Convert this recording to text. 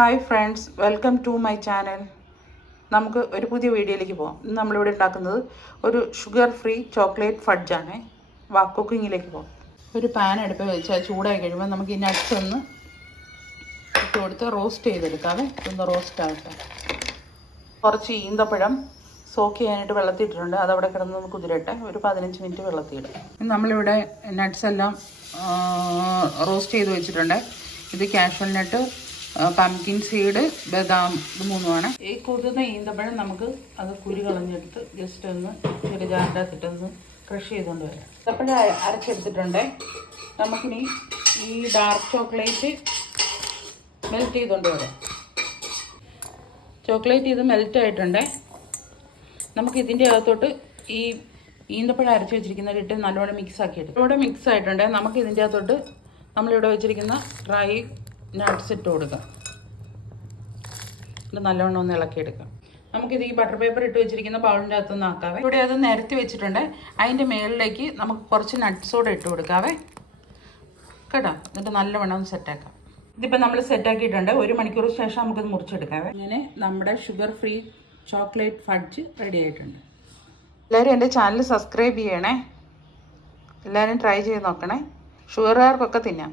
Hi friends, welcome to my channel. നമുക്ക് ഒരു പുതിയ വീഡിയോയിലേക്ക് പോകാം. ഇന്ന് നമ്മളിവിടെ ഉണ്ടാക്കുന്നത് ഒരു ഷുഗർ ഫ്രീ ചോക്ലേറ്റ് ഫഡ്ജാണ്. കുക്കിങ്ങിലേക്ക് പോകാം. ഒരു പാൻ അടുപ്പ് വെച്ചാൽ ചൂടായി കഴിയുമ്പോൾ നമുക്ക് ഈ നട്ട്സ് ഒന്ന് ഇട്ട് കൊടുത്ത് റോസ്റ്റ് ചെയ്തെടുക്കാതെ ഒന്ന് റോസ്റ്റ് ആകട്ടെ. കുറച്ച് ഈന്തപ്പഴം സോക്ക് ചെയ്യാനായിട്ട് വെള്ളത്തിയിട്ടിട്ടുണ്ട്. അതവിടെ കിടന്ന് കുതിരട്ടെ. ഒരു 15 മിനിറ്റ് വെള്ളത്തിയിടും. നമ്മളിവിടെ നട്ട്സ് എല്ലാം റോസ്റ്റ് ചെയ്ത് വെച്ചിട്ടുണ്ട്. ഇത് കാഷ്യൂ നട്ട്, പംകിൻ സീഡ്, ബദാം, ഇത് മൂന്നുമാണ്. ഈ കുതിർന്ന ഈന്തപ്പഴം നമുക്ക് അത് കുരു കളഞ്ഞെടുത്ത് ജസ്റ്റ് ഒന്ന് ചെറിയ ജാറിനകത്തിട്ടൊന്ന് ക്രഷ് ചെയ്തുകൊണ്ട് വരാം. ഈന്തപ്പഴം അരച്ചെടുത്തിട്ടുണ്ട്. നമുക്കിനി ഈ ഡാർക്ക് ചോക്ലേറ്റ് മെൽറ്റ് ചെയ്തുകൊണ്ട് വരാം. ചോക്ലേറ്റ് ഇത് മെൽറ്റ് ആയിട്ടുണ്ട്. നമുക്ക് ഇതിൻ്റെ അകത്തോട്ട് ഈ ഈന്തപ്പഴം അരച്ച് വെച്ചിരിക്കുന്നതിട്ട് നല്ലോണം മിക്സ് ആക്കിയിട്ട് ഇവിടെ മിക്സ് ആയിട്ടുണ്ട്. നമുക്ക് ഇതിൻ്റെ അകത്തോട്ട് നമ്മളിവിടെ വെച്ചിരിക്കുന്ന ഡ്രൈ നട്ട്സ് ഇട്ട് കൊടുക്കാം. ഇത് നല്ലോണം ഒന്ന് ഇളക്കിയെടുക്കാം. നമുക്കിത് ഈ ബട്ടർ പേപ്പർ ഇട്ട് വെച്ചിരിക്കുന്ന ബൗളിൻ്റെ അകത്തൊന്ന് ആക്കാവേ. ഇവിടെ അത് നിരത്തി വെച്ചിട്ടുണ്ട്. അതിൻ്റെ മേളിലേക്ക് നമുക്ക് കുറച്ച് നട്ട്സോടെ ഇട്ട് കൊടുക്കാവേ കേട്ടോ. എന്നിട്ട് നല്ലവണ്ണം ഒന്ന് സെറ്റാക്കാം. ഇതിപ്പോൾ നമ്മൾ സെറ്റാക്കിയിട്ടുണ്ട്. 1 മണിക്കൂർ ശേഷം നമുക്കിത് മുറിച്ചെടുക്കാവേ. ഇങ്ങനെ നമ്മുടെ sugar free chocolate fudge ready ആയിട്ടുണ്ട്. എല്ലാവരും എൻ്റെ ചാനൽ സബ്സ്ക്രൈബ് ചെയ്യണേ. എല്ലാവരും ട്രൈ ചെയ്ത് നോക്കണേ. ഷുഗറുകാർക്കൊക്കെ തിന്നാം.